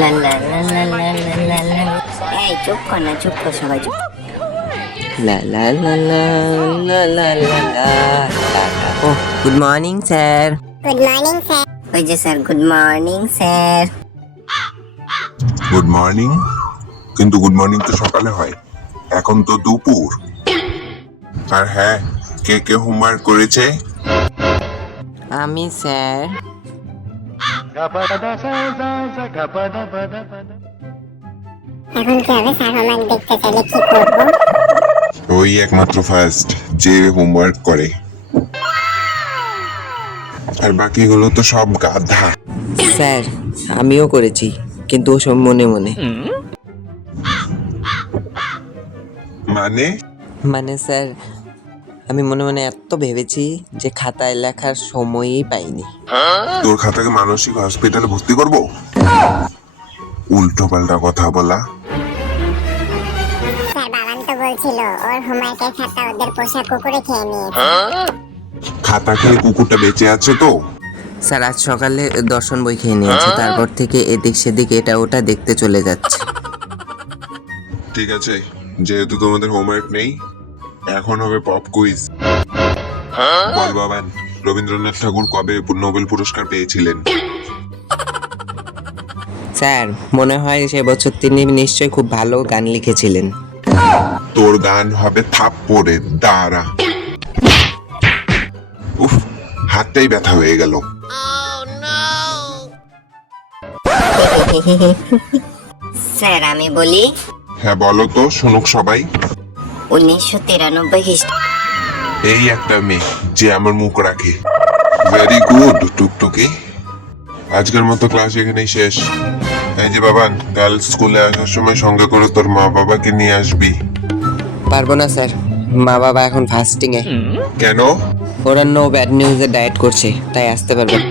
লা লা লা লা লা লা লা লা। এই চুপ কর না চুপ কর সবাই চুপ La la la la la la la la Oh, good morning, sir. Good morning sir ওই যে sir good morning sir good morning কিন্তু গুড মর্নিং তো সকালে হয়। এখন তো দুপুর। আর হ্যাঁ কে কে হোমওয়ার্ক করেছে? আমি স্যার। এখন কি হবে? স্যার হোমওয়ার্ক দেখতে চাইলে কি করব? ওই একমাত্র ফার্স্ট যে হোমওয়ার্ক করে। আর বাকিগুলো তো সব গাধা। স্যার আমিও করেছি কিন্তু ওসব মনে মনে। মানে? মানে স্যার আমি মনে মনে এত ভেবেছি যে খাতায় লেখার সময়ই পাইনি। তোর খাতাকে মানসিক হসপিটালে ভর্তি করব? উল্টো পাল্টা কথা বলা। স্যার বলছিল ওর হোমওয়ার্কের খাতা ওদের পোষা কুকুরে খেয়ে নিয়েছে। খাতা খেয়ে কুকুরটা বেঁচে আছে তো? স্যার আজ সকালে দর্শন বই খেয়ে নিয়েছে। তারপর থেকে এদিক সেদিক এটা ওটা দেখতে চলে যাচ্ছে। ঠিক আছে যেহেতু তোমাদের হোমওয়ার্ক নেই এখন হবে পপ কুইজ বল বাবান রবীন্দ্রনাথ ঠাকুর কবে নোবেল পুরস্কার পেয়েছিলেন? স্যার মনে হয় সে বছর তিনি নিশ্চয়ই খুব ভালো গান লিখেছিলেন। তোর গান হবে থাপ পড়ে দাঁড়া। উফ হাতটাই ব্যথা হয়ে গেল। স্যার আমি বলি হ্যাঁ বলো তো শুনুক সবাই। উনিশশো তিরানব্বই এই একটা মেয়ে যে আমার মুখ রাখে। ভেরি গুড টুকটুকি। আজকের মতো ক্লাস এখানেই শেষ। এই যে বাবান কাল স্কুলে আসার সময় সঙ্গে করে তোর মা বাবাকে নিয়ে আসবি। পারব না স্যার। মা বাবা এখন ফাস্টিং এ কেন? ওরা নো ব্যাড নিউজে ডায়েট করছে তাই আসতে পারবে না।